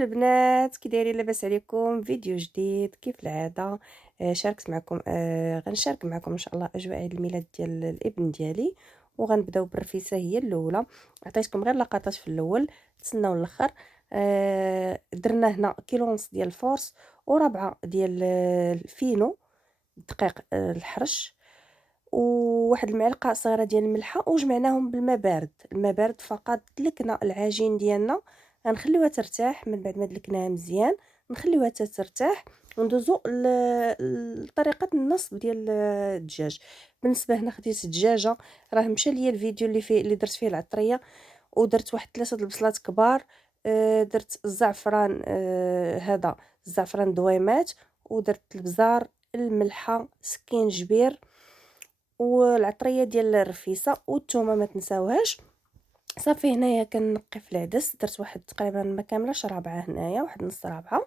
البنات، كي دايرين؟ لاباس عليكم؟ فيديو جديد كيف العاده. شاركت معكم، غنشارك معكم ان شاء الله اجواء عيد الميلاد ديال الابن ديالي، وغنبداو بالرفيسه هي الاولى. عطيتكم غير لقطات في الاول، تسناو الاخر. درنا هنا كيلو ونص ديال الفورس وربعه ديال الفينو، دقيق الحرش، وواحد المعلقه صغيره ديال الملحه، وجمعناهم بالماء بارد. الماء بارد فقط. دلكنا العجين ديالنا، غنخليوها ترتاح. من بعد ما دلكناها مزيان نخليوها ترتاح، وندوزو لطريقه النصب ديال الدجاج. بالنسبه هنا خديت الدجاجه، راه مشى ليا الفيديو اللي درت فيه العطريه، ودرت واحد 3 البصلات كبار. درت الزعفران، هذا الزعفران دويمات، ودرت البزار، الملحه، سكينجبير، والعطريه ديال الرفيسه، والثومه ما تنساوهاش. صافي هنايا كنقي في العدس، درت واحد تقريبا ما كاملاش رابعه، هنايا واحد نص رابعه،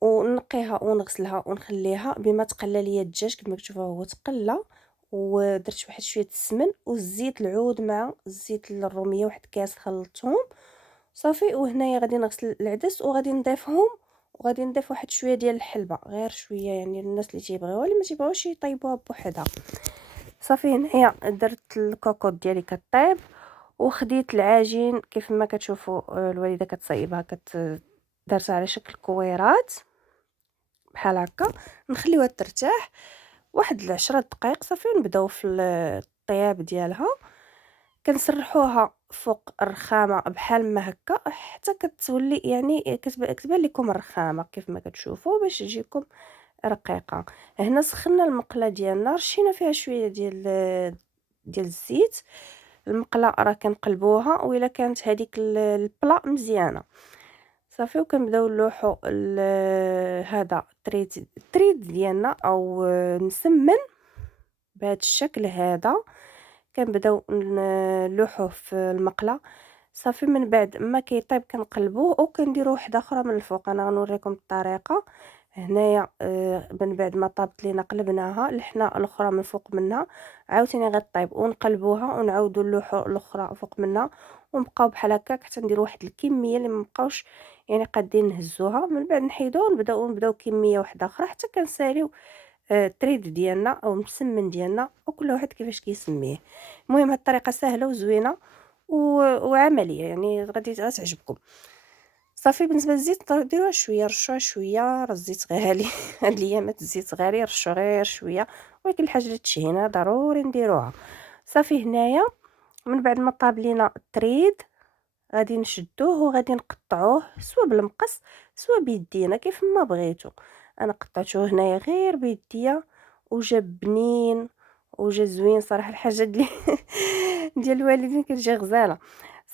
ونقيها ونغسلها ونخليها بما تقلى ليا الدجاج كما كتشوفوا هو تقلى. ودرت واحد شويه السمن والزيت العود مع الزيت الروميه، واحد كاس خلطتهم صافي. وهنايا غادي نغسل العدس وغادي نضيفهم، وغادي نضيف واحد شويه ديال الحلبه، غير شويه يعني الناس اللي تيبغيوها، اللي ما تيبغيوش يطيبوها بوحدها. صافي هنايا درت الكوكوط ديالي كطيب، وخديت العجين كيف ما كتشوفوا. الوالده كتصايبها، دارتها على شكل كويرات بحال هكا. نخليوها ترتاح واحد 10 دقائق صافي، ونبداو في الطياب ديالها. كنسرحوها فوق الرخامه بحال ما هكا حتى كتولي يعني كتبان لكم الرخامه كيف ما كتشوفوا، باش تجيكم رقيقه. هنا سخنا المقله ديالنا، رشينا فيها شويه ديال الزيت. المقله راه كنقلبوها، وإلا كانت هذيك البلا مزيانه صافي. وكنبداو نلوحو هذا التريد ديالنا، او نسمن بهذا الشكل هذا. كنبداو نلوحوه في المقله صافي. من بعد ما كيطيب كنقلبوه، وكنديروا وحده اخرى من الفوق. انا غنوريكم الطريقه هنايا. من بعد ما طابت لينا قلبناها، لحنا الاخرى من فوق منها، عاوتاني غطيب ونقلبوها، ونعاودوا نلوحوا الاخرى فوق منها، ونبقاو بحال هكاك حتى نديروا واحد الكميه اللي مابقاوش يعني قادين نهزوها. من بعد نحيدوها ونبداو كميه واحده اخرى حتى كنساليو التريد ديالنا او المسمن ديالنا، وكل واحد كيفاش كيسميه. المهم هاد الطريقه سهله وزوينه وعمليه، يعني غادي تعجبكم. صافي بالنسبه للزيت ديروها شويه، رشوها شويه، راه الزيت غالي هاد الايامات الزيت غالي، رشوا غير شويه، ولكن الحاجه اللي تشهينا ضروري نديروها. صافي هنايا من بعد ما طاب لينا التريد، غادي نشدوه وغادي نقطعوه سوا بالمقص سوا بيدينا كيف ما بغيتو. انا قطعته هنايا غير بيديا، وجا بنين وجا زوين صراحه. الحاجه ديال ديال الوالدين كتجي غزاله.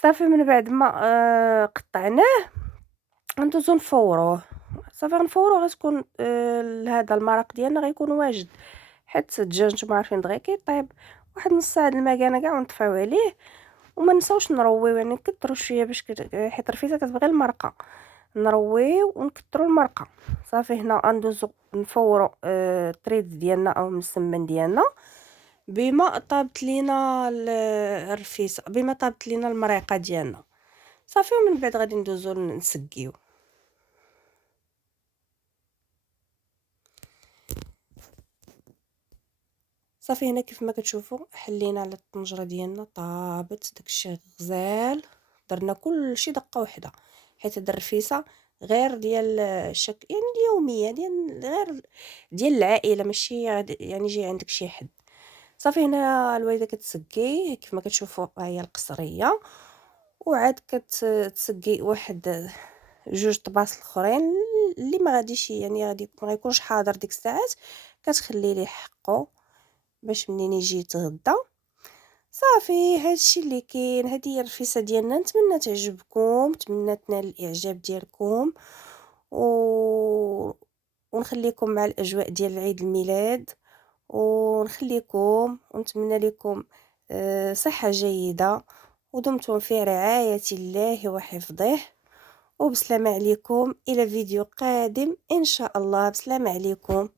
صافي من بعد ما قطعناه ندوزو نفوروه. صافي غنفوروه، غتكون هذا المرق ديالنا غيكون واجد، حيت الدجاج نتوما عارفين دغيا كيطيب. واحد نص ساعه المكانه كاع ونطفيو عليه، وما نساوش نرويو، يعني نكثروا شويه باش حيت الرفيسه كتبغي المرقه، نرويو ونكثروا المرقه. صافي هنا غندوزو نفوروا التريد ديالنا او المسمن ديالنا بما طابت لينا الرفيسه، بما طابت لينا المريقه ديالنا صافي. ومن بعد غادي ندوزو نسقيو. صافي هنا كيف ما كتشوفوا حلينا على الطنجره ديالنا، طابت داكشي غزال. درنا كلشي دقه واحده، حيت هاد الرفيسه غير ديال الشكل يعني اليوميه، ديال غير ديال العائله، ماشي يعني جاي عندك شي حد. صافي هنا الوالده كتسقي كيف ما كتشوفوا، ها هي القصريه، وعاد كتسقي واحد جوج طباس الاخرين اللي ما غاديش يعني غادي ما غيكونش حاضر ديك الساعات، كتخلي ليه حقه باش منين يجي يتغدى. صافي هادشي اللي كاين، هذه هي الرفيسه ديالنا. نتمنى تعجبكم، نتمنى تنال الاعجاب ديالكم، و... ونخليكم مع الاجواء ديال عيد الميلاد، ونخليكم ونتمنى لكم صحه جيده، ودمتم في رعايه الله وحفظه. وبسلامه عليكم، الى فيديو قادم ان شاء الله. بسلامه عليكم.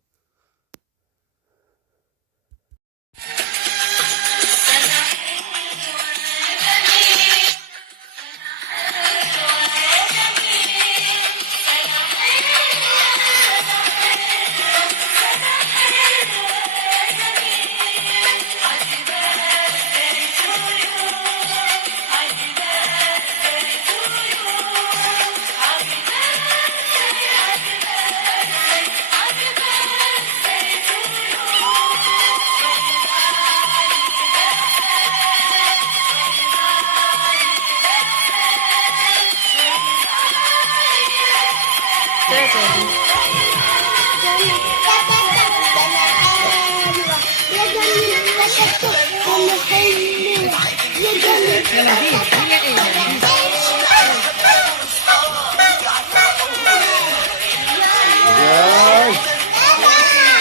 يلا دير هي جاي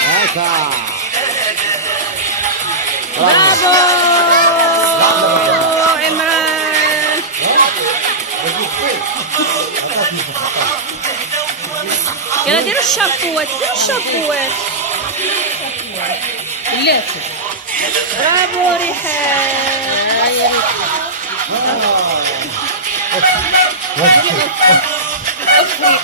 هكا برافو عمران. يلا ديروا الشابوات، ديروا الشابوات. بلاتي. برافو ريحان. افري